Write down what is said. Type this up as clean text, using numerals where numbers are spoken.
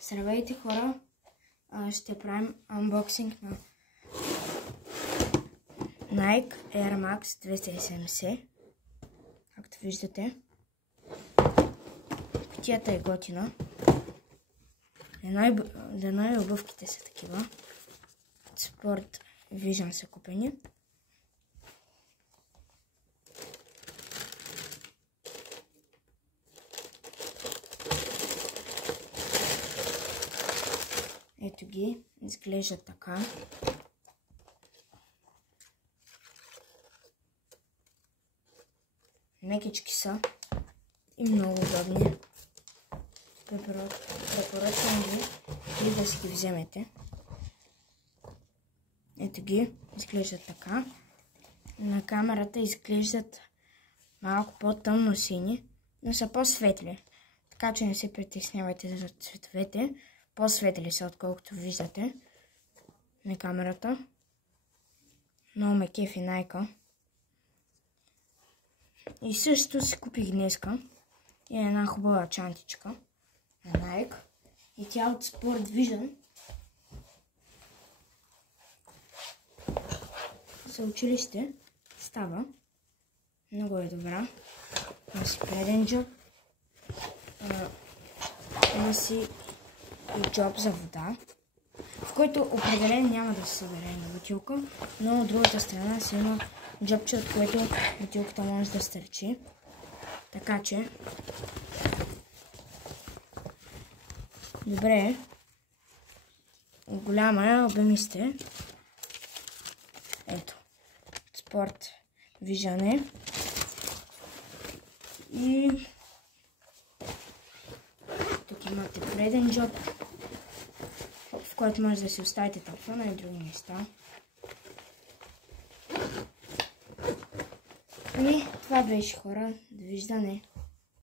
Здравейте хора, ще правим анбоксинг на Nike Air Max 270. Както виждате, кутията е готина. Дано и обувките са такива. От Sport Vision са купени. Ето ги, изглеждат така. Мекички са и много удобни. Препоръчвам ви и да си ги вземете. Ето ги, изглеждат така. На камерата изглеждат малко по-тъмно сини, но са по-светли. Така че не се притеснявайте за цветовете. По-светли са, отколкото виждате на камерата. Много ме кефи Nike. И също си купих днеска и една хубава чантичка на Nike. И тя от Sport Vision. За училище става. Много е добра. Има си преден джоб. Има си и джоб за вода, в който определено няма да се събере на бутилка, но от другата страна си има джобче, от което бутилката може да стърчи. Така че добре, голяма е, обемисте. Ето, Sport Vision е. И тук имате преден джоб, в който може да си оставите телефона и други места. И това беше, хора. Довиждане!